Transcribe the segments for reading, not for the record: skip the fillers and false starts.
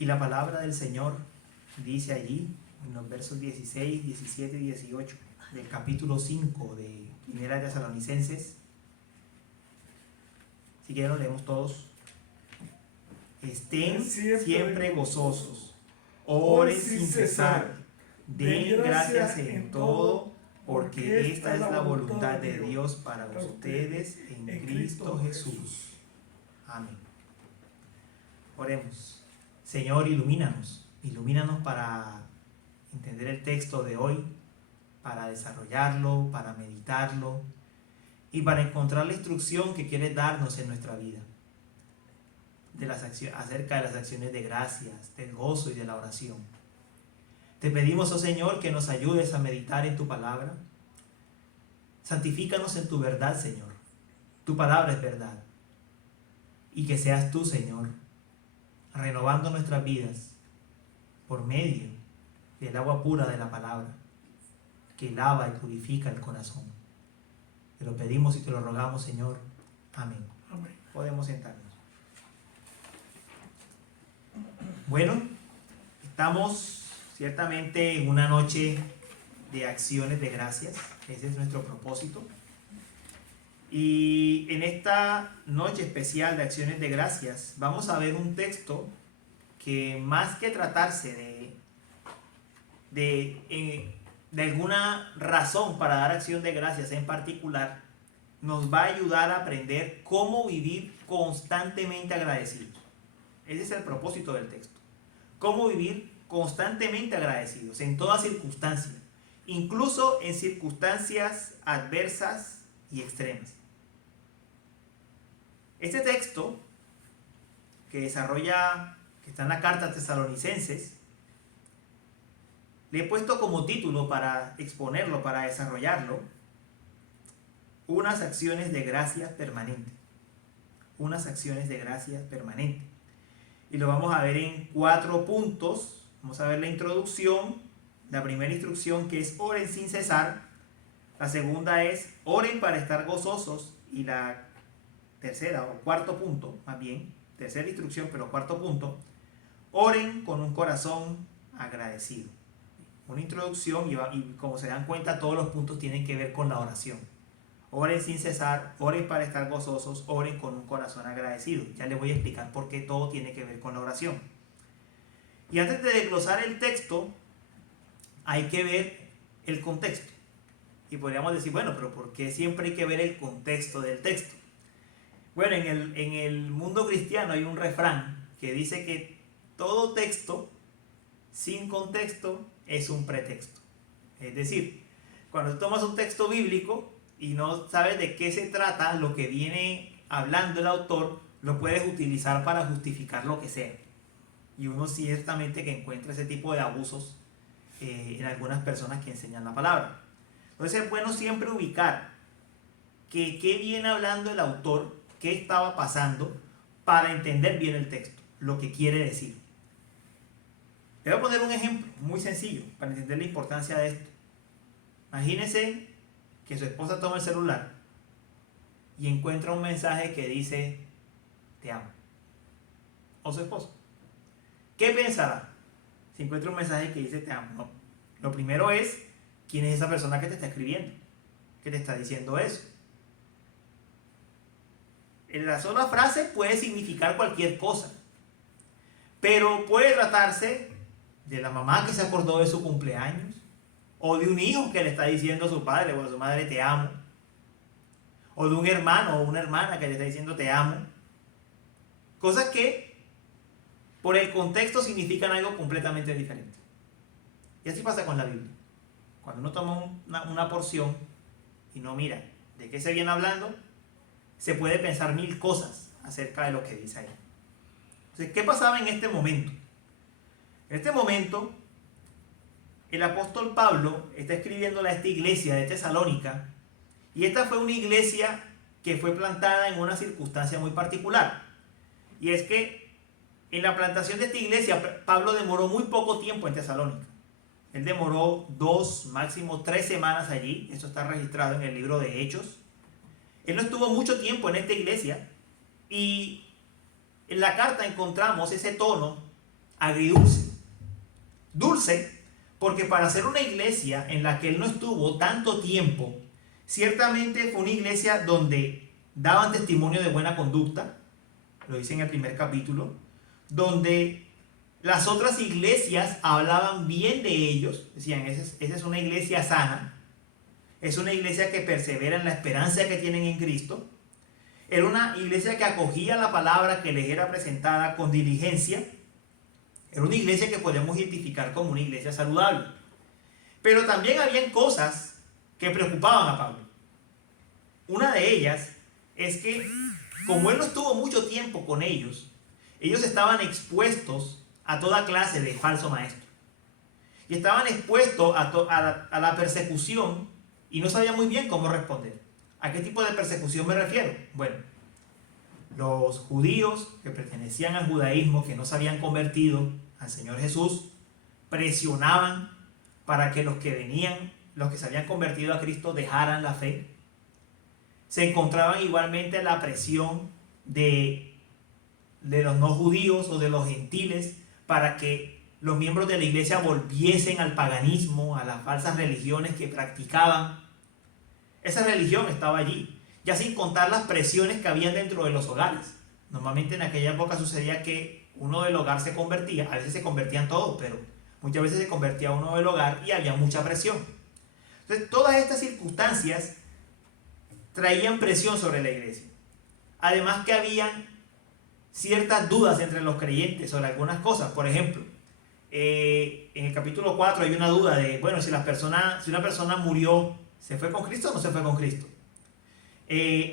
Y la palabra del Señor dice allí, en los versos 16, 17 y 18 del capítulo 5 de Primera de Tesalonicenses. Si quieren lo leemos todos. Estén siempre gozosos, oren sin cesar, den gracias en todo, porque esta es la voluntad de Dios para ustedes en Cristo Jesús. Amén. Oremos. Señor, ilumínanos para entender el texto de hoy, para desarrollarlo, para meditarlo y para encontrar la instrucción que quieres darnos en nuestra vida acerca de las acciones de gracias, del gozo y de la oración. Te pedimos, oh Señor, que nos ayudes a meditar en tu palabra. Santifícanos en tu verdad, Señor. Tu palabra es verdad. Y que seas tú, Señor, renovando nuestras vidas por medio del agua pura de la palabra, que lava y purifica el corazón. Te lo pedimos y te lo rogamos, Señor. Amén. Amén. Podemos sentarnos. Bueno, estamos ciertamente en una noche de acciones de gracias. Ese es nuestro propósito. Y en esta noche especial de acciones de gracias vamos a ver un texto que, más que tratarse de alguna razón para dar acción de gracias en particular, nos va a ayudar a aprender cómo vivir constantemente agradecidos. Ese es el propósito del texto. Cómo vivir constantemente agradecidos en toda circunstancia, incluso en circunstancias adversas y extremas. Este texto que está en la carta a Tesalonicenses, le he puesto como título para exponerlo, para desarrollarlo, unas acciones de gracia permanente. Unas acciones de gracia permanente. Y lo vamos a ver en 4 puntos. Vamos a ver la introducción, la primera instrucción, que es oren sin cesar. La segunda es oren para estar gozosos. Y la tercera o cuarto punto, más bien, tercera instrucción, pero cuarto punto, oren con un corazón agradecido. Una introducción y como se dan cuenta, todos los puntos tienen que ver con la oración. Oren sin cesar, oren para estar gozosos, oren con un corazón agradecido. Ya les voy a explicar por qué todo tiene que ver con la oración. Y antes de desglosar el texto, hay que ver el contexto. Y podríamos decir, bueno, pero ¿por qué siempre hay que ver el contexto del texto? Bueno, en el mundo cristiano hay un refrán que dice que todo texto sin contexto es un pretexto. Es decir, cuando tú tomas un texto bíblico y no sabes de qué se trata, lo que viene hablando el autor, lo puedes utilizar para justificar lo que sea. Y uno ciertamente que encuentra ese tipo de abusos en algunas personas que enseñan la palabra. Entonces es bueno siempre ubicar qué viene hablando el autor, qué estaba pasando, para entender bien el texto, lo que quiere decir. Le voy a poner un ejemplo muy sencillo para entender la importancia de esto. Imagínense que su esposa toma el celular y encuentra un mensaje que dice te amo, o su esposo. ¿Qué pensará si encuentra un mensaje que dice te amo? No. Lo primero es, ¿quién es esa persona que te está escribiendo? ¿Que te está diciendo eso? En la sola frase puede significar cualquier cosa, pero puede tratarse de la mamá que se acordó de su cumpleaños, o de un hijo que le está diciendo a su padre o a su madre te amo, o de un hermano o una hermana que le está diciendo te amo. Cosas que por el contexto significan algo completamente diferente. Y así pasa con la Biblia. Cuando uno toma una porción y no mira de qué se viene hablando, se puede pensar 1000 cosas acerca de lo que dice ahí. Entonces, ¿qué pasaba en este momento? En este momento, el apóstol Pablo está escribiéndole a esta iglesia de Tesalónica, y esta fue una iglesia que fue plantada en una circunstancia muy particular. Y es que en la plantación de esta iglesia, Pablo demoró muy poco tiempo en Tesalónica. Él demoró 2, máximo 3 semanas allí. Esto está registrado en el libro de Hechos. Él no estuvo mucho tiempo en esta iglesia, y en la carta encontramos ese tono agridulce. Dulce porque para ser una iglesia en la que él no estuvo tanto tiempo, ciertamente fue una iglesia donde daban testimonio de buena conducta, lo dice en el primer capítulo, donde las otras iglesias hablaban bien de ellos, decían, esa es una iglesia sana, es una iglesia que persevera en la esperanza que tienen en Cristo, era una iglesia que acogía la palabra que les era presentada con diligencia, era una iglesia que podemos identificar como una iglesia saludable. Pero también habían cosas que preocupaban a Pablo. Una de ellas es que, como él no estuvo mucho tiempo con ellos estaban expuestos a toda clase de falso maestro. Y estaban expuestos a la persecución y no sabían muy bien cómo responder. ¿A qué tipo de persecución me refiero? Bueno, los judíos que pertenecían al judaísmo, que no se habían convertido al Señor Jesús, presionaban para que los que se habían convertido a Cristo dejaran la fe. Se encontraban igualmente la presión de los no judíos o de los gentiles para que los miembros de la iglesia volviesen al paganismo, a las falsas religiones que practicaban. Esa religión estaba allí, ya sin contar las presiones que había dentro de los hogares. Normalmente en aquella época sucedía que uno del hogar se convertía, a veces se convertían todos, pero muchas veces se convertía uno del hogar y había mucha presión. Entonces, todas estas circunstancias traían presión sobre la iglesia. Además que habían ciertas dudas entre los creyentes sobre algunas cosas. Por ejemplo, en el capítulo 4 hay una duda de, bueno, si una persona murió, ¿se fue con Cristo o no se fue con Cristo?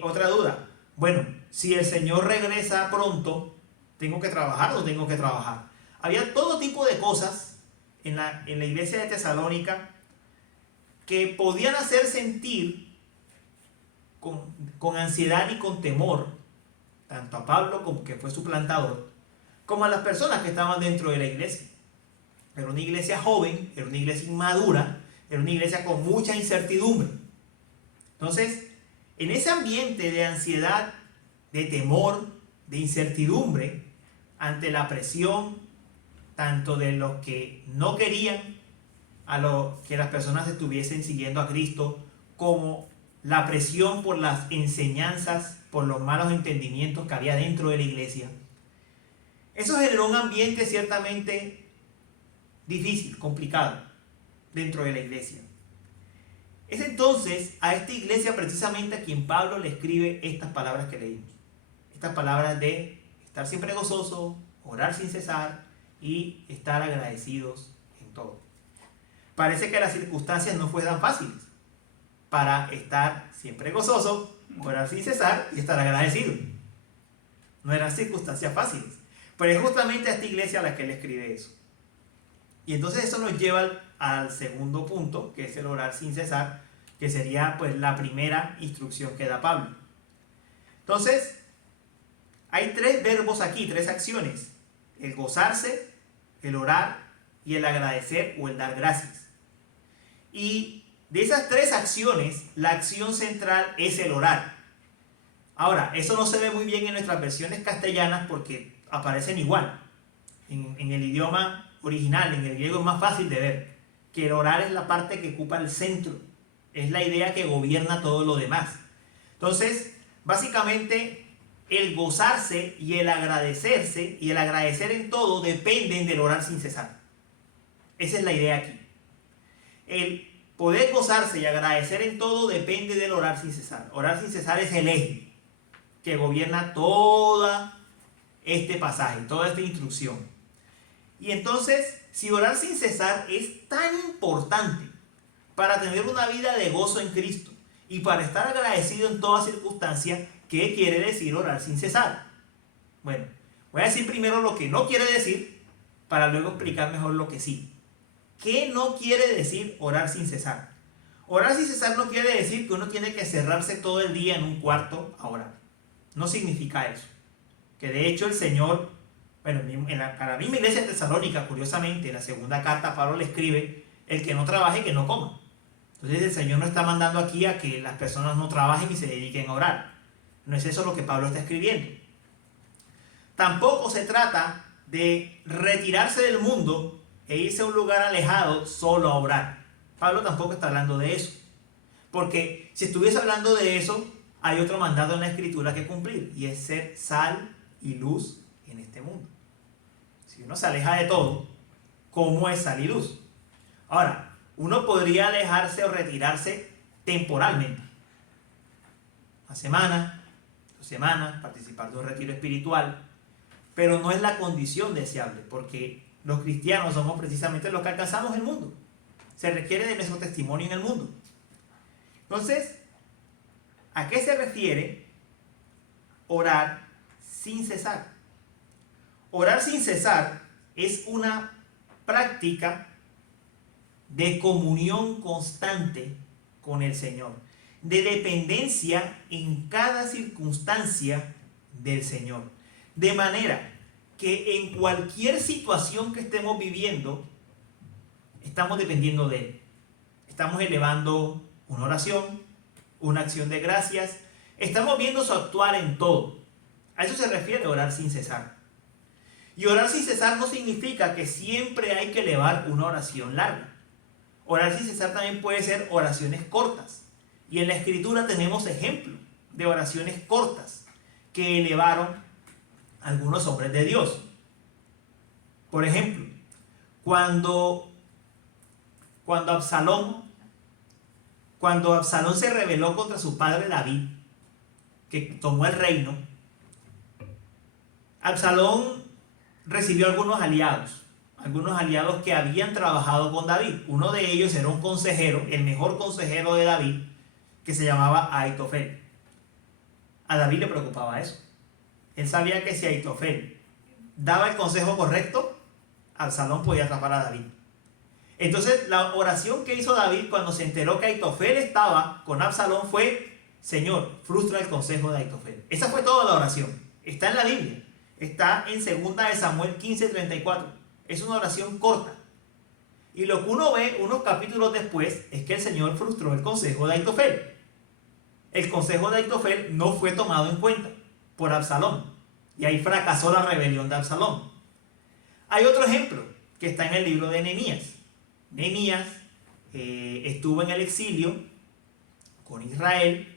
Otra duda, bueno, si el Señor regresa pronto, ¿tengo que trabajar o no tengo que trabajar? Había todo tipo de cosas en la iglesia de Tesalónica que podían hacer sentir con ansiedad y con temor, tanto a Pablo, como que fue su plantador, como a las personas que estaban dentro de la iglesia. Era una iglesia joven, era una iglesia inmadura, era una iglesia con mucha incertidumbre. Entonces, en ese ambiente de ansiedad, de temor, de incertidumbre, ante la presión tanto de los que no querían a que las personas estuviesen siguiendo a Cristo, como la presión por las enseñanzas, por los malos entendimientos que había dentro de la iglesia, eso generó un ambiente ciertamente difícil, complicado dentro de la iglesia. Es entonces a esta iglesia precisamente a quien Pablo le escribe estas palabras que leímos. Estas palabras de estar siempre gozoso, orar sin cesar y estar agradecidos en todo. Parece que las circunstancias no fueran fáciles para estar siempre gozoso, orar sin cesar y estar agradecido. No eran circunstancias fáciles. Pero es justamente a esta iglesia a la que él escribe eso. Y entonces eso nos lleva al segundo punto, que es el orar sin cesar, que sería pues la primera instrucción que da Pablo. Entonces, hay tres verbos aquí, tres acciones: el gozarse, el orar y el agradecer o el dar gracias. Y de esas tres acciones, la acción central es el orar. Ahora, eso no se ve muy bien en nuestras versiones castellanas porque aparecen igual. En el idioma original, en el griego, es más fácil de ver que el orar es la parte que ocupa el centro, es la idea que gobierna todo lo demás. Entonces, básicamente, el gozarse y el agradecerse y el agradecer en todo dependen del orar sin cesar. Esa es la idea aquí. El poder gozarse y agradecer en todo depende del orar sin cesar. Orar sin cesar es el eje que gobierna todo este pasaje, toda esta instrucción. Y entonces, si orar sin cesar es tan importante para tener una vida de gozo en Cristo y para estar agradecido en toda circunstancia, ¿qué quiere decir orar sin cesar? Bueno, voy a decir primero lo que no quiere decir para luego explicar mejor lo que sí. ¿Qué no quiere decir orar sin cesar? Orar sin cesar no quiere decir que uno tiene que cerrarse todo el día en un cuarto a orar. No significa eso. Que de hecho el Señor, bueno, para mí, mi iglesia de Tesalónica, curiosamente, en la segunda carta Pablo le escribe: el que no trabaje, que no coma. Entonces el Señor no está mandando aquí a que las personas no trabajen y se dediquen a orar. No es eso lo que Pablo está escribiendo. Tampoco se trata de retirarse del mundo e irse a un lugar alejado solo a orar. Pablo tampoco está hablando de eso. Porque si estuviese hablando de eso, hay otro mandato en la Escritura que cumplir, y es ser sal y luz en este mundo. Si uno se aleja de todo, ¿cómo es sal y luz? Ahora, uno podría alejarse o retirarse temporalmente. Una semana, 2 semanas, participar de un retiro espiritual, pero no es la condición deseable, porque los cristianos somos precisamente los que alcanzamos el mundo. Se requiere de nuestro testimonio en el mundo. Entonces, ¿a qué se refiere orar sin cesar? Orar sin cesar es una práctica de comunión constante con el Señor, de dependencia en cada circunstancia del Señor, de manera que en cualquier situación que estemos viviendo, estamos dependiendo de Él. Estamos elevando una oración, una acción de gracias, estamos viendo su actuar en todo. A eso se refiere orar sin cesar. Y orar sin cesar no significa que siempre hay que elevar una oración larga. Orar sin cesar también puede ser oraciones cortas. Y en la Escritura tenemos ejemplos de oraciones cortas que elevaron algunos hombres de Dios. Por ejemplo, cuando Absalón se rebeló contra su padre David, que tomó el reino, Absalón recibió algunos aliados que habían trabajado con David. Uno de ellos era un consejero, el mejor consejero de David, que se llamaba Aitofel. A David le preocupaba eso. Él sabía que si Aitofel daba el consejo correcto, Absalón podía atrapar a David. Entonces la oración que hizo David cuando se enteró que Aitofel estaba con Absalón fue: Señor, frustra el consejo de Aitofel. Esa fue toda la oración. Está en la Biblia. Está en 2 de Samuel 15:34. Es una oración corta. Y lo que uno ve unos capítulos después es que el Señor frustró el consejo de Aitofel. El consejo de Aitofel no fue tomado en cuenta por Absalón. Y ahí fracasó la rebelión de Absalón. Hay otro ejemplo que está en el libro de Nehemías. Nehemías estuvo en el exilio con Israel,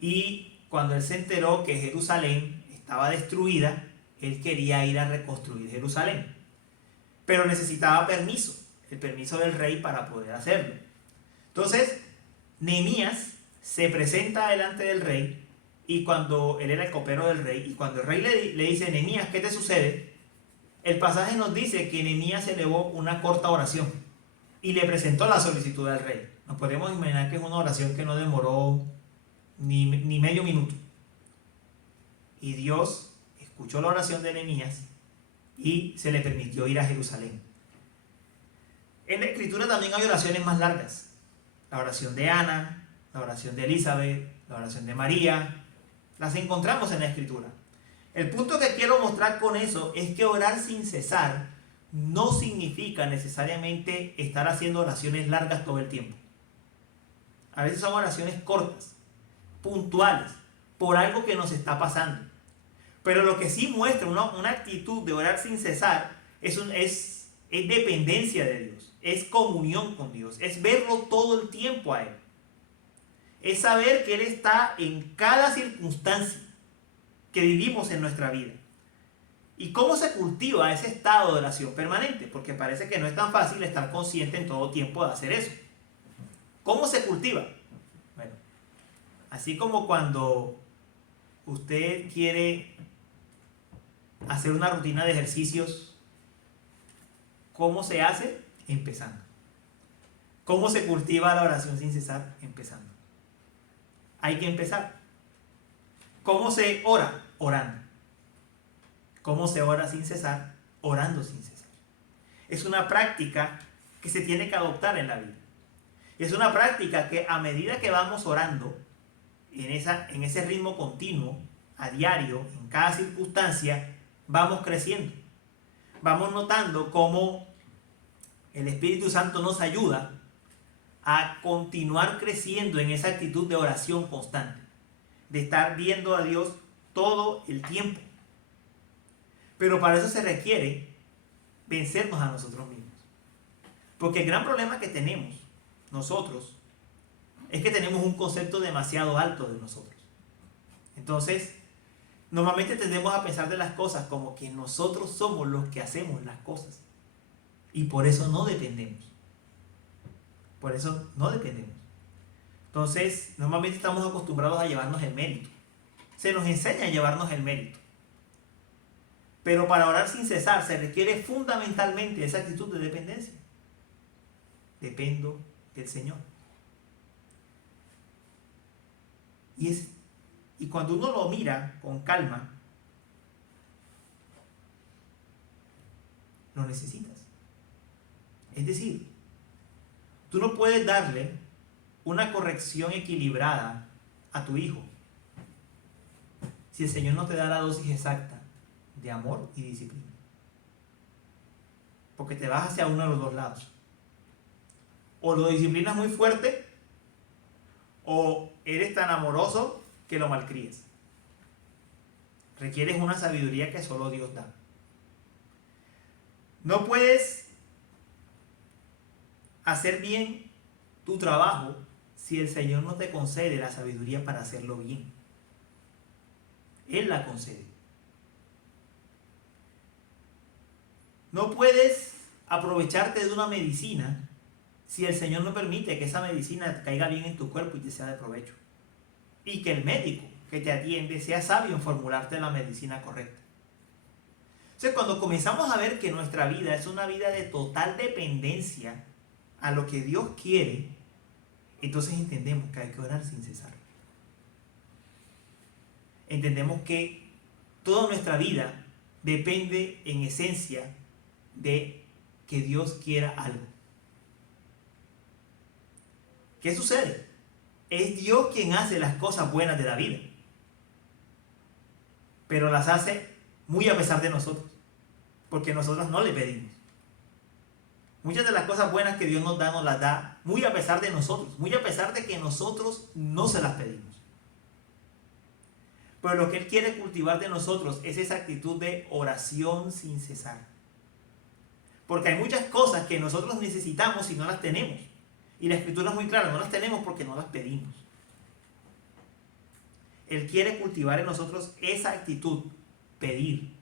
y cuando él se enteró que Jerusalén estaba destruida, él quería ir a reconstruir Jerusalén, pero necesitaba permiso, el permiso del rey para poder hacerlo. Entonces Nehemías se presenta delante del rey, y cuando él era el copero del rey, y cuando el rey le dice: Nehemías, ¿qué te sucede?, el pasaje nos dice que Nehemías elevó una corta oración y le presentó la solicitud al rey. Nos podemos imaginar que es una oración que no demoró ni medio minuto. Y Dios escuchó la oración de Nehemías y se le permitió ir a Jerusalén. En la Escritura también hay oraciones más largas. La oración de Ana, la oración de Elizabeth, la oración de María. Las encontramos en la Escritura. El punto que quiero mostrar con eso es que orar sin cesar no significa necesariamente estar haciendo oraciones largas todo el tiempo. A veces son oraciones cortas, puntuales, por algo que nos está pasando. Pero lo que sí muestra una actitud de orar sin cesar es dependencia de Dios, es comunión con Dios, es verlo todo el tiempo a Él. Es saber que Él está en cada circunstancia que vivimos en nuestra vida. ¿Y cómo se cultiva ese estado de oración permanente? Porque parece que no es tan fácil estar consciente en todo tiempo de hacer eso. ¿Cómo se cultiva? Bueno, así como cuando usted quiere hacer una rutina de ejercicios, ¿cómo se hace? Empezando. ¿Cómo se cultiva la oración sin cesar? Empezando. Hay que empezar. ¿Cómo se ora? Orando. ¿Cómo se ora sin cesar? Orando sin cesar. Es una práctica que se tiene que adoptar en la vida. Y es una práctica que a medida que vamos orando, en ese ritmo continuo, a diario, en cada circunstancia, vamos creciendo. Vamos notando cómo el Espíritu Santo nos ayuda a continuar creciendo en esa actitud de oración constante, de estar viendo a Dios todo el tiempo. Pero para eso se requiere vencernos a nosotros mismos. Porque el gran problema que tenemos nosotros es que tenemos un concepto demasiado alto de nosotros. Entonces, normalmente tendemos a pensar de las cosas como que nosotros somos los que hacemos las cosas. Y por eso no dependemos. Por eso no dependemos. Entonces, normalmente estamos acostumbrados a llevarnos el mérito. Se nos enseña a llevarnos el mérito. Pero para orar sin cesar se requiere fundamentalmente esa actitud de dependencia. Dependo del Señor. Y cuando uno lo mira con calma, lo necesitas. Es decir, tú no puedes darle una corrección equilibrada a tu hijo si el Señor no te da la dosis exacta de amor y disciplina. Porque te vas hacia uno de los dos lados. O lo disciplinas muy fuerte, o eres tan amoroso que lo malcríes. Requieres una sabiduría que solo Dios da. No puedes hacer bien tu trabajo si el Señor no te concede la sabiduría para hacerlo bien. Él la concede. No puedes aprovecharte de una medicina si el Señor no permite que esa medicina caiga bien en tu cuerpo y te sea de provecho. Y que el médico que te atiende sea sabio en formularte la medicina correcta. Entonces, cuando comenzamos a ver que nuestra vida es una vida de total dependencia a lo que Dios quiere, entonces entendemos que hay que orar sin cesar. Entendemos que toda nuestra vida depende en esencia de que Dios quiera algo. ¿Qué sucede? Es Dios quien hace las cosas buenas de la vida, pero las hace muy a pesar de nosotros, porque nosotros no le pedimos. Muchas de las cosas buenas que Dios nos las da muy a pesar de nosotros, muy a pesar de que nosotros no se las pedimos. Pero lo que Él quiere cultivar de nosotros es esa actitud de oración sin cesar. Porque hay muchas cosas que nosotros necesitamos y no las tenemos. Y la Escritura es muy clara, no las tenemos porque no las pedimos. Él quiere cultivar en nosotros esa actitud, pedir,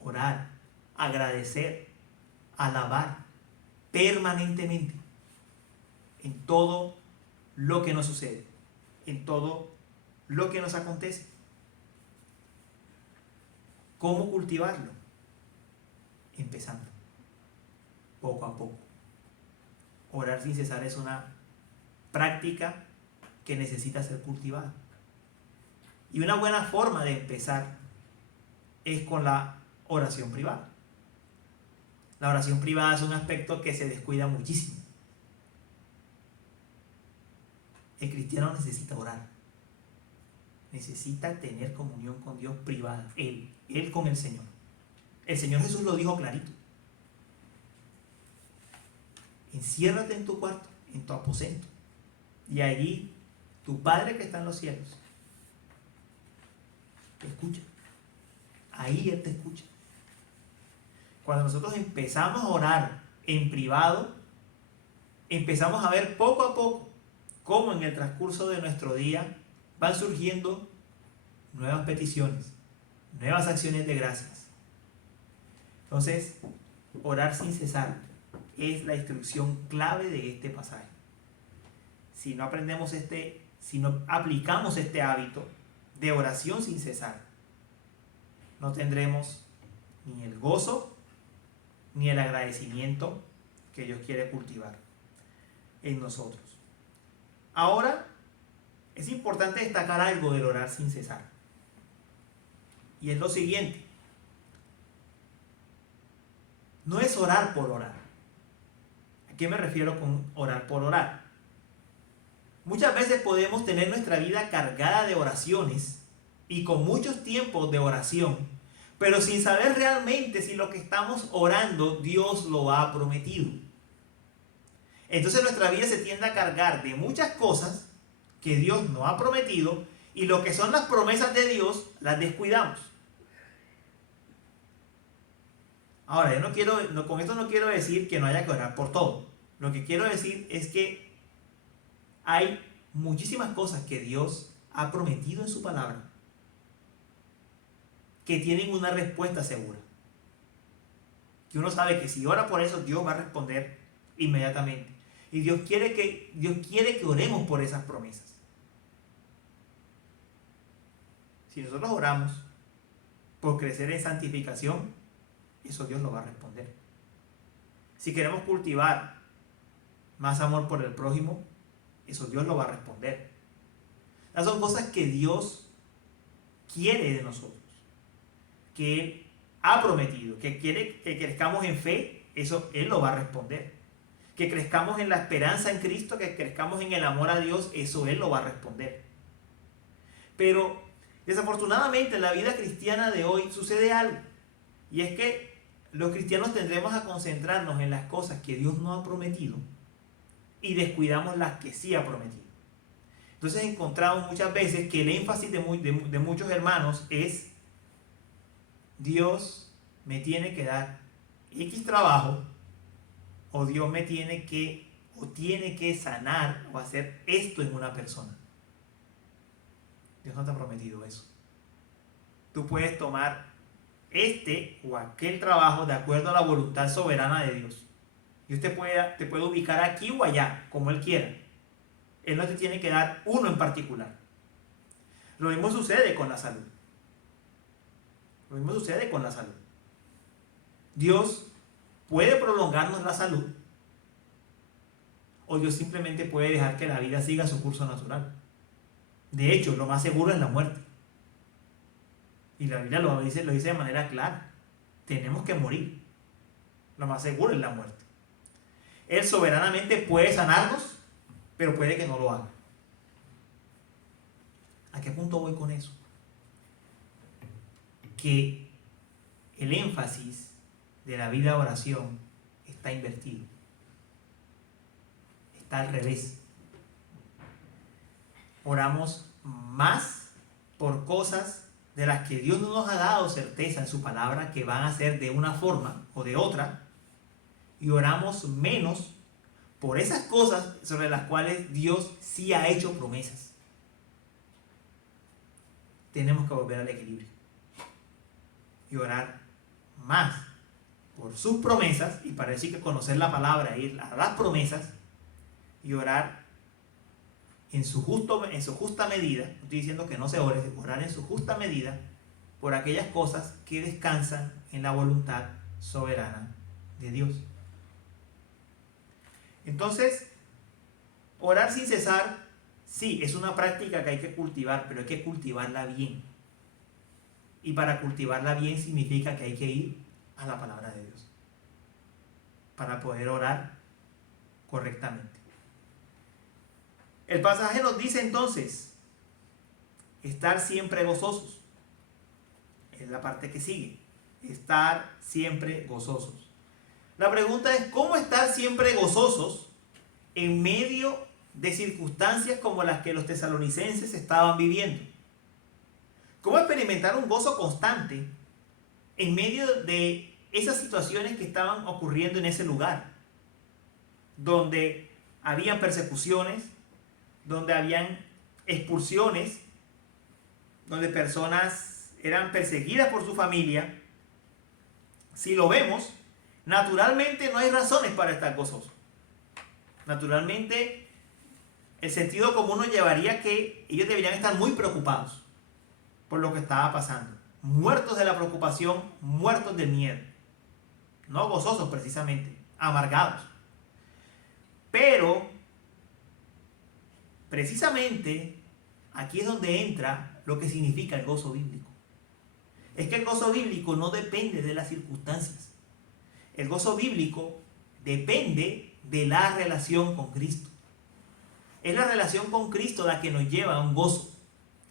orar, agradecer, alabar permanentemente en todo lo que nos sucede, en todo lo que nos acontece. ¿Cómo cultivarlo? Empezando, poco a poco. Orar sin cesar es una práctica que necesita ser cultivada. Y una buena forma de empezar es con la oración privada. La oración privada es un aspecto que se descuida muchísimo. El cristiano necesita orar. Necesita tener comunión con Dios privada. Él con el Señor. El Señor Jesús lo dijo clarito. Enciérrate en tu cuarto, en tu aposento. Y allí tu Padre que está en los cielos te escucha. Ahí Él te escucha. Cuando nosotros empezamos a orar en privado, empezamos a ver poco a poco cómo en el transcurso de nuestro día van surgiendo nuevas peticiones, nuevas acciones de gracias. Entonces, orar sin cesar es la instrucción clave de este pasaje. Si no aplicamos este hábito de oración sin cesar, no tendremos ni el gozo ni el agradecimiento que Dios quiere cultivar en nosotros. Ahora, es importante destacar algo del orar sin cesar. Y es lo siguiente. No es orar por orar. ¿A qué me refiero con orar por orar? Muchas veces podemos tener nuestra vida cargada de oraciones y con muchos tiempos de oración, pero sin saber realmente si lo que estamos orando Dios lo ha prometido. Entonces nuestra vida se tiende a cargar de muchas cosas que Dios no ha prometido y lo que son las promesas de Dios las descuidamos. Ahora, yo no quiero, con esto no quiero decir que no haya que orar por todo. Lo que quiero decir es que hay muchísimas cosas que Dios ha prometido en su palabra que tienen una respuesta segura. Que uno sabe que si ora por eso, Dios va a responder inmediatamente. Y Dios quiere que oremos por esas promesas. Si nosotros oramos por crecer en santificación, eso Dios lo va a responder. Si queremos cultivar más amor por el prójimo, eso Dios lo va a responder. Esas son cosas que Dios quiere de nosotros, que Él ha prometido, que quiere que crezcamos en fe, eso Él lo va a responder. Que crezcamos en la esperanza en Cristo, que crezcamos en el amor a Dios, eso Él lo va a responder. Pero desafortunadamente en la vida cristiana de hoy sucede algo, y es que los cristianos tendremos a concentrarnos en las cosas que Dios no ha prometido y descuidamos las que sí ha prometido. Entonces encontramos muchas veces que el énfasis de muchos hermanos es: Dios me tiene que dar X trabajo, o Dios me tiene que sanar o hacer esto en una persona. Dios no te ha prometido eso. Tú puedes tomar este o aquel trabajo de acuerdo a la voluntad soberana de Dios. Dios te puede ubicar aquí o allá, como Él quiera. Él no te tiene que dar uno en particular. Lo mismo sucede con la salud. Lo mismo sucede con la salud. Dios puede prolongarnos la salud, o Dios simplemente puede dejar que la vida siga su curso natural. De hecho, lo más seguro es la muerte. Y la Biblia lo dice de manera clara. Tenemos que morir. Lo más seguro es la muerte. Él soberanamente puede sanarnos, pero puede que no lo haga. ¿A qué punto voy con eso? Que el énfasis de la vida de oración está invertido. Está al revés. Oramos más por cosas de las que Dios no nos ha dado certeza en su palabra que van a ser de una forma o de otra, y oramos menos por esas cosas sobre las cuales Dios sí ha hecho promesas. Tenemos que volver al equilibrio y orar más por sus promesas, y para eso hay que conocer la palabra, ir a las promesas y orar en su justa medida. No estoy diciendo que no se ore, orar en su justa medida por aquellas cosas que descansan en la voluntad soberana de Dios. Entonces, orar sin cesar, sí, es una práctica que hay que cultivar, pero hay que cultivarla bien. Y para cultivarla bien significa que hay que ir a la palabra de Dios para poder orar correctamente. El pasaje nos dice entonces: estar siempre gozosos. Es la parte que sigue. Estar siempre gozosos. La pregunta es: ¿cómo estar siempre gozosos en medio de circunstancias como las que los tesalonicenses estaban viviendo? ¿Cómo experimentar un gozo constante en medio de esas situaciones que estaban ocurriendo en ese lugar? Donde habían persecuciones, donde habían expulsiones, donde personas eran perseguidas por su familia. Si lo vemos, naturalmente no hay razones para estar gozosos. Naturalmente, el sentido común nos llevaría a que ellos deberían estar muy preocupados por lo que estaba pasando. Muertos de la preocupación, muertos del miedo. No gozosos precisamente, amargados. Pero, precisamente, aquí es donde entra lo que significa el gozo bíblico. Es que el gozo bíblico no depende de las circunstancias. El gozo bíblico depende de la relación con Cristo. Es la relación con Cristo la que nos lleva a un gozo,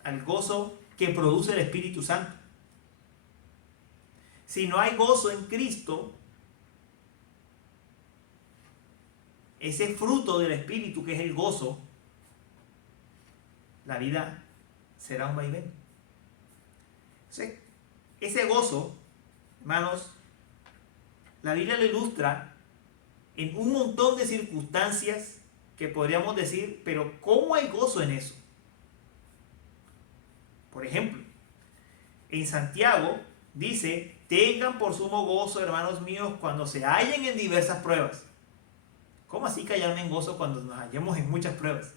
al gozo que produce el Espíritu Santo. Si no hay gozo en Cristo, ese fruto del Espíritu que es el gozo, la vida será un vaivén. Entonces, ese gozo, hermanos, La Biblia lo ilustra en un montón de circunstancias que podríamos decir, pero ¿cómo hay gozo en eso? Por ejemplo, en Santiago dice, tengan por sumo gozo, hermanos míos, cuando se hallen en diversas pruebas. ¿Cómo así que hallarme en gozo cuando nos hallemos en muchas pruebas?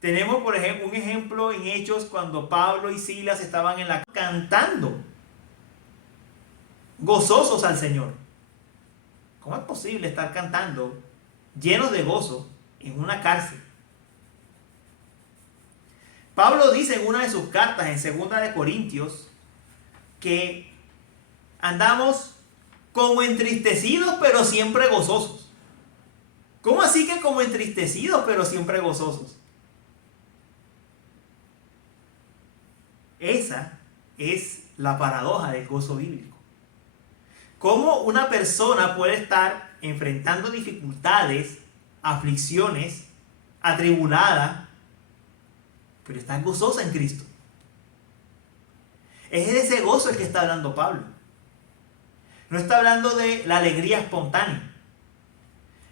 Tenemos, por ejemplo, un ejemplo en Hechos cuando Pablo y Silas estaban en la cantando, gozosos al Señor. ¿Cómo es posible estar cantando llenos de gozo en una cárcel? Pablo dice en una de sus cartas, en 2 de Corintios, que andamos como entristecidos pero siempre gozosos. ¿Cómo así que como entristecidos pero siempre gozosos? Esa es la paradoja del gozo bíblico. ¿Cómo una persona puede estar enfrentando dificultades, aflicciones, atribulada, pero está gozosa en Cristo? Es de ese gozo el que está hablando Pablo. No está hablando de la alegría espontánea.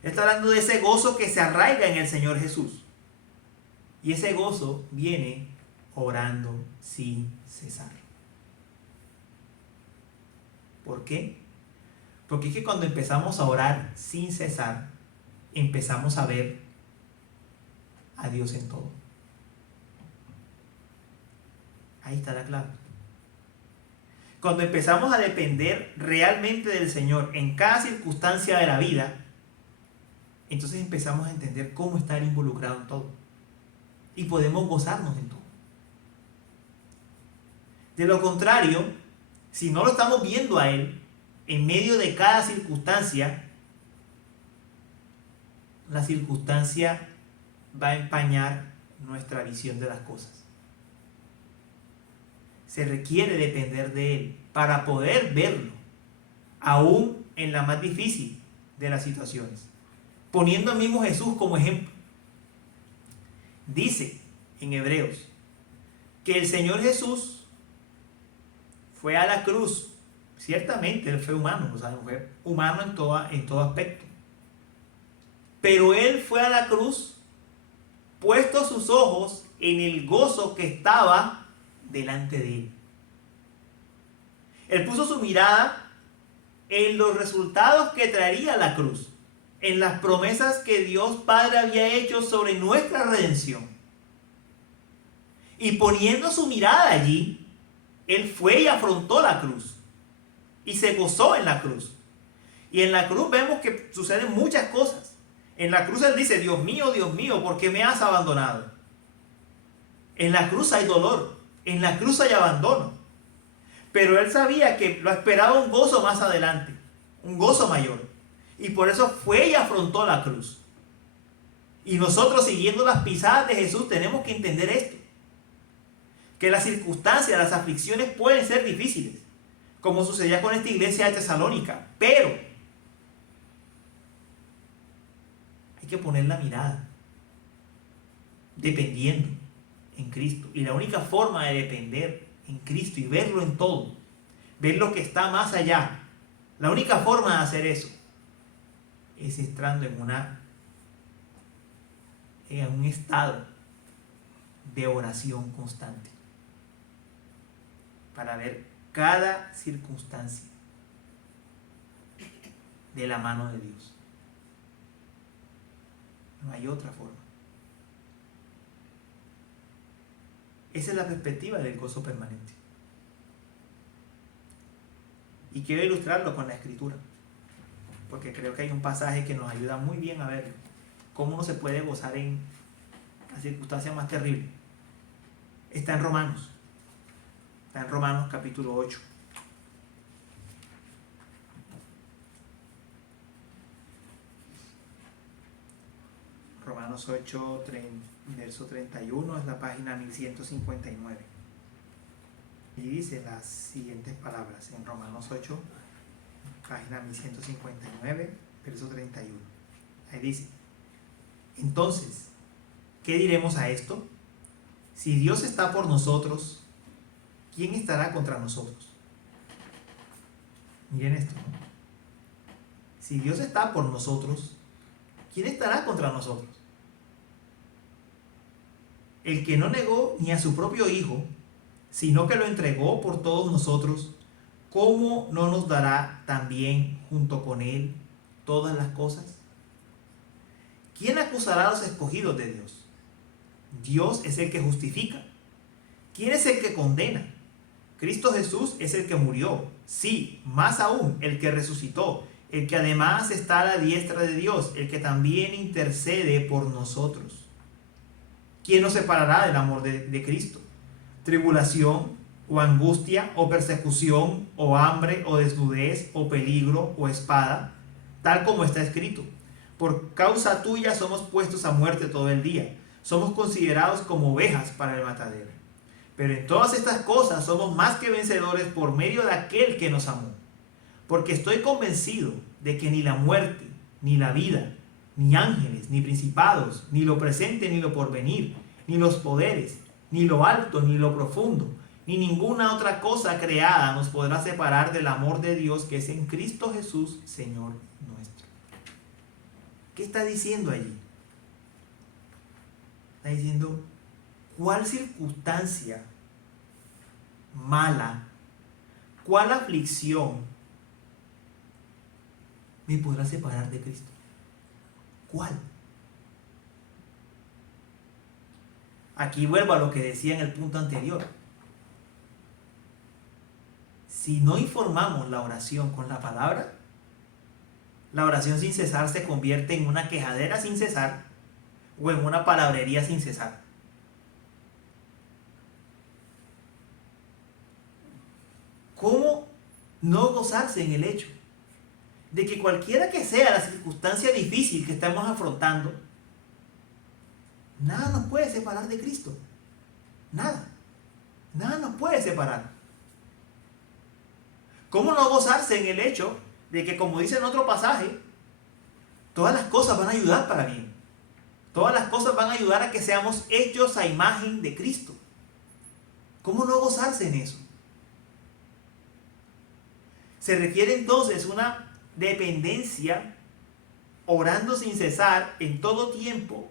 Está hablando de ese gozo que se arraiga en el Señor Jesús. Y ese gozo viene orando sin cesar. ¿Por qué? Porque es que cuando empezamos a orar sin cesar, empezamos a ver a Dios en todo. Ahí está la clave. Cuando empezamos a depender realmente del Señor en cada circunstancia de la vida, entonces empezamos a entender cómo estar involucrado en todo. Y podemos gozarnos en todo. De lo contrario, si no lo estamos viendo a Él en medio de cada circunstancia, la circunstancia va a empañar nuestra visión de las cosas. Se requiere depender de Él para poder verlo, aún en la más difícil de las situaciones. Poniendo al mismo Jesús como ejemplo. Dice en Hebreos que el Señor Jesús fue a la cruz. Ciertamente Él fue humano, o sea, fue humano en todo aspecto. Pero Él fue a la cruz puesto sus ojos en el gozo que estaba delante de Él. Él puso su mirada en los resultados que traería la cruz, en las promesas que Dios Padre había hecho sobre nuestra redención. Y poniendo su mirada allí, Él fue y afrontó la cruz. Y se gozó en la cruz. Y en la cruz vemos que suceden muchas cosas. En la cruz Él dice, Dios mío, ¿por qué me has abandonado? En la cruz hay dolor. En la cruz hay abandono. Pero Él sabía que lo esperaba un gozo más adelante. Un gozo mayor. Y por eso fue y afrontó la cruz. Y nosotros, siguiendo las pisadas de Jesús, tenemos que entender esto. Que las circunstancias, las aflicciones pueden ser difíciles, como sucedía con esta iglesia de Tesalónica, pero hay que poner la mirada dependiendo en Cristo. Y la única forma de depender en Cristo y verlo en todo, ver lo que está más allá, la única forma de hacer eso es entrando en un estado de oración constante para ver cada circunstancia de la mano de Dios. No hay otra forma. Esa es la perspectiva del gozo permanente. Y quiero ilustrarlo con la Escritura, porque creo que hay un pasaje que nos ayuda muy bien a ver cómo uno se puede gozar en las circunstancias más terribles. Está en Romanos. Está en Romanos capítulo 8. Romanos 8, verso 31, es la página 1159. Y dice las siguientes palabras en Romanos 8, página 1159, verso 31. Ahí dice, entonces, ¿qué diremos a esto? Si Dios está por nosotros, ¿quién estará contra nosotros? Miren esto, ¿no? Si Dios está por nosotros, ¿quién estará contra nosotros? El que no negó ni a su propio Hijo, sino que lo entregó por todos nosotros, ¿cómo no nos dará también junto con Él todas las cosas? ¿Quién acusará a los escogidos de Dios? Dios es el que justifica. ¿Quién es el que condena? Cristo Jesús es el que murió, sí, más aún, el que resucitó, el que además está a la diestra de Dios, el que también intercede por nosotros. ¿Quién nos separará del amor de Cristo? ¿Tribulación, o angustia, o persecución, o hambre, o desnudez, o peligro, o espada? Tal como está escrito: por causa tuya somos puestos a muerte todo el día, somos considerados como ovejas para el matadero. Pero en todas estas cosas somos más que vencedores por medio de aquel que nos amó. Porque estoy convencido de que ni la muerte, ni la vida, ni ángeles, ni principados, ni lo presente, ni lo porvenir, ni los poderes, ni lo alto, ni lo profundo, ni ninguna otra cosa creada nos podrá separar del amor de Dios que es en Cristo Jesús, Señor nuestro. ¿Qué está diciendo allí? Está diciendo, ¿cuál circunstancia mala, cuál aflicción me podrá separar de Cristo? ¿Cuál? Aquí vuelvo a lo que decía en el punto anterior. Si no informamos la oración con la palabra, la oración sin cesar se convierte en una quejadera sin cesar o en una palabrería sin cesar. ¿Cómo no gozarse en el hecho de que cualquiera que sea la circunstancia difícil que estamos afrontando, nada nos puede separar de Cristo? Nada. Nada nos puede separar. ¿Cómo no gozarse en el hecho de que, como dice en otro pasaje, todas las cosas van a ayudar para bien? Todas las cosas van a ayudar a que seamos hechos a imagen de Cristo. ¿Cómo no gozarse en eso? Se requiere entonces una dependencia, orando sin cesar en todo tiempo,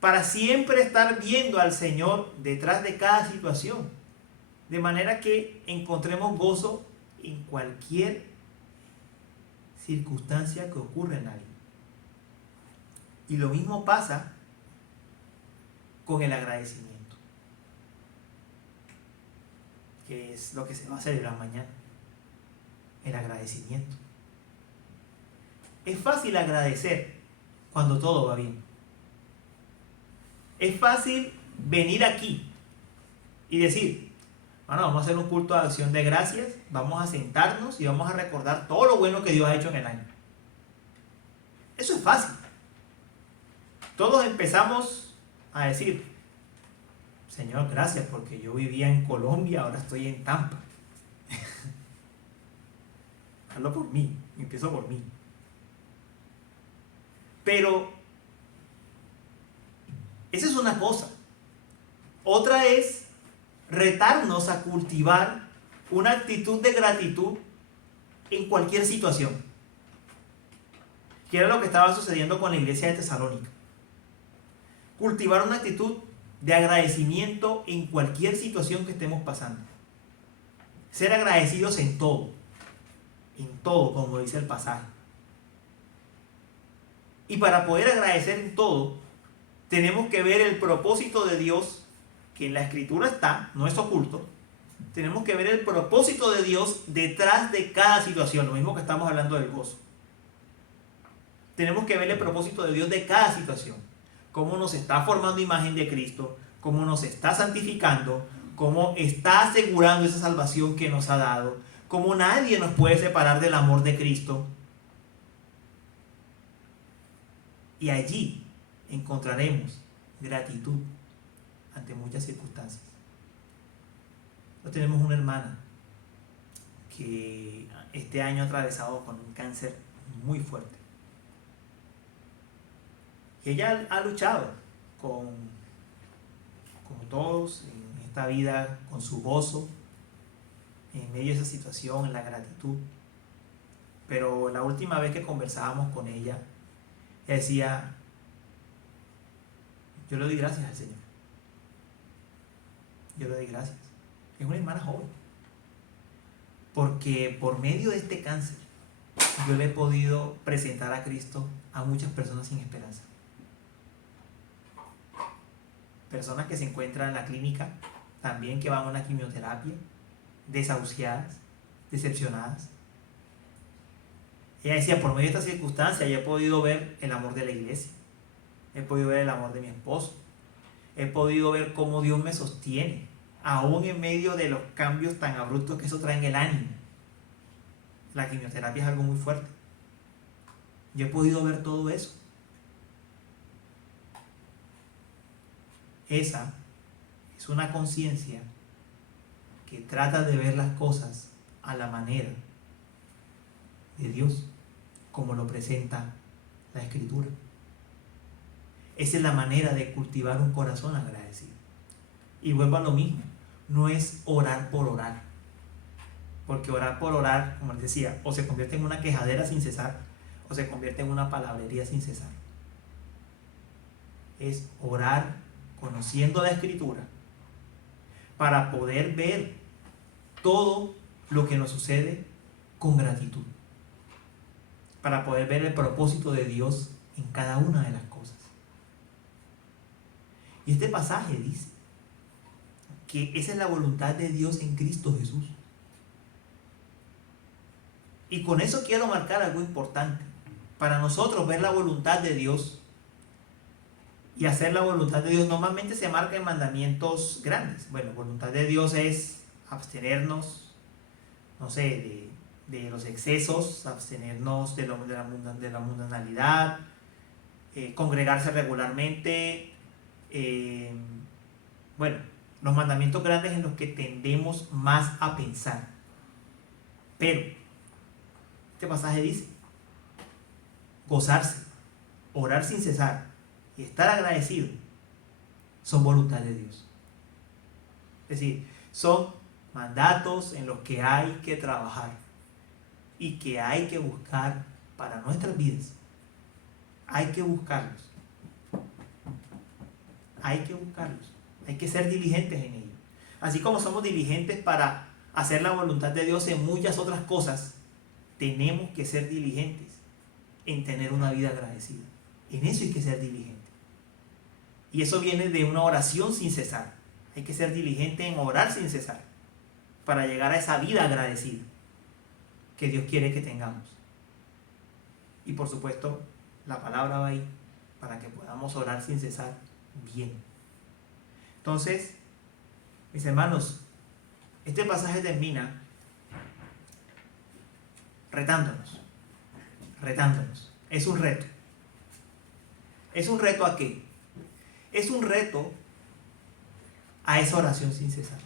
para siempre estar viendo al Señor detrás de cada situación, de manera que encontremos gozo en cualquier circunstancia que ocurra en alguien. Y lo mismo pasa con el agradecimiento, que es lo que se va a celebrar mañana. El agradecimiento. Es fácil agradecer cuando todo va bien. Es fácil venir aquí y decir, bueno, vamos a hacer un culto de acción de gracias, vamos a sentarnos y vamos a recordar todo lo bueno que Dios ha hecho en el año. Eso es fácil. Todos empezamos a decir, Señor, gracias porque yo vivía en Colombia, ahora estoy en Tampa. Hablo por mí, empiezo por mí. Pero esa es una cosa. Otra es retarnos a cultivar una actitud de gratitud en cualquier situación, que era lo que estaba sucediendo con la iglesia de Tesalónica. Cultivar una actitud de agradecimiento en cualquier situación que estemos pasando. Ser agradecidos en todo, como dice el pasaje. Y para poder agradecer en todo, tenemos que ver el propósito de Dios, que en la Escritura está, no es oculto. Tenemos que ver el propósito de Dios detrás de cada situación, lo mismo que estamos hablando del gozo. Tenemos que ver el propósito de Dios de cada situación. Cómo nos está formando imagen de Cristo, cómo nos está santificando, cómo está asegurando esa salvación que nos ha dado, cómo nadie nos puede separar del amor de Cristo. Y allí encontraremos gratitud ante muchas circunstancias. Nosotros tenemos una hermana que este año ha atravesado con un cáncer muy fuerte. Y ella ha luchado como todos en esta vida, con su gozo, en medio de esa situación, en la gratitud. pero la última vez que conversábamos con ella decía, yo le doy gracias al Señor. Yo le doy gracias. Es una hermana joven. Porque por medio de este cáncer, yo le he podido presentar a Cristo a muchas personas sin esperanza. Personas que se encuentran en la clínica, también que van a una quimioterapia, desahuciadas, decepcionadas. Ella decía, por medio de esta circunstancia, yo he podido ver el amor de la iglesia. He podido ver el amor de mi esposo. He podido ver cómo Dios me sostiene, aún en medio de los cambios tan abruptos que eso trae en el ánimo. La quimioterapia es algo muy fuerte. Yo he podido ver todo eso. Esa es una conciencia que trata de ver las cosas a la manera de Dios, como lo presenta la Escritura. Esa es la manera de cultivar un corazón agradecido. Y vuelvo a lo mismo, no es orar por orar. Porque orar por orar, como les decía, o se convierte en una quejadera sin cesar, o se convierte en una palabrería sin cesar. Es orar conociendo la Escritura para poder ver todo lo que nos sucede con gratitud. Para poder ver el propósito de Dios en cada una de las cosas. Y este pasaje dice que esa es la voluntad de Dios en Cristo Jesús. Y con eso quiero marcar algo importante. Para nosotros ver la voluntad de Dios y hacer la voluntad de Dios normalmente se marca en mandamientos grandes. Bueno, voluntad de Dios es abstenernos, no sé, de los excesos, abstenernos de la mundanalidad, congregarse regularmente. Bueno, los mandamientos grandes en los que tendemos más a pensar. Pero este pasaje dice, gozarse, orar sin cesar y estar agradecido son voluntad de Dios. Es decir, son mandatos en los que hay que trabajar y que hay que buscar para nuestras vidas. Hay que buscarlos. Hay que buscarlos. Hay que ser diligentes en ello. Así como somos diligentes para hacer la voluntad de Dios en muchas otras cosas, tenemos que ser diligentes en tener una vida agradecida. En eso hay que ser diligente. Y eso viene de una oración sin cesar. Hay que ser diligente en orar sin cesar para llegar a esa vida agradecida que Dios quiere que tengamos. Y por supuesto, la palabra va ahí para que podamos orar sin cesar bien. Entonces, mis hermanos, este pasaje termina retándonos. Es un reto. ¿Es un reto a qué? Es un reto a esa oración sin cesar.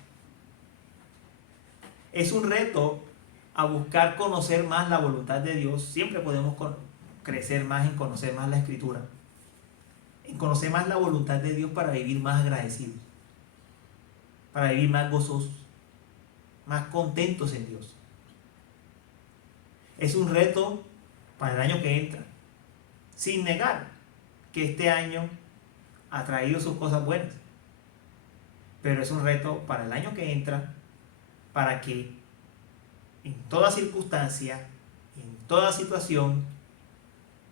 Es un reto a buscar conocer más la voluntad de Dios. Siempre podemos crecer más en conocer más la Escritura, en conocer más la voluntad de Dios para vivir más agradecidos, para vivir más gozosos, más contentos en Dios. Es un reto para el año que entra, sin negar que este año ha traído sus cosas buenas, pero es un reto para el año que entra, para que en toda circunstancia, en toda situación,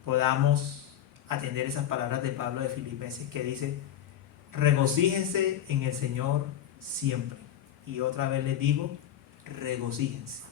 podamos atender esas palabras de Pablo de Filipenses que dice, regocíjense en el Señor siempre. Y otra vez les digo, regocíjense.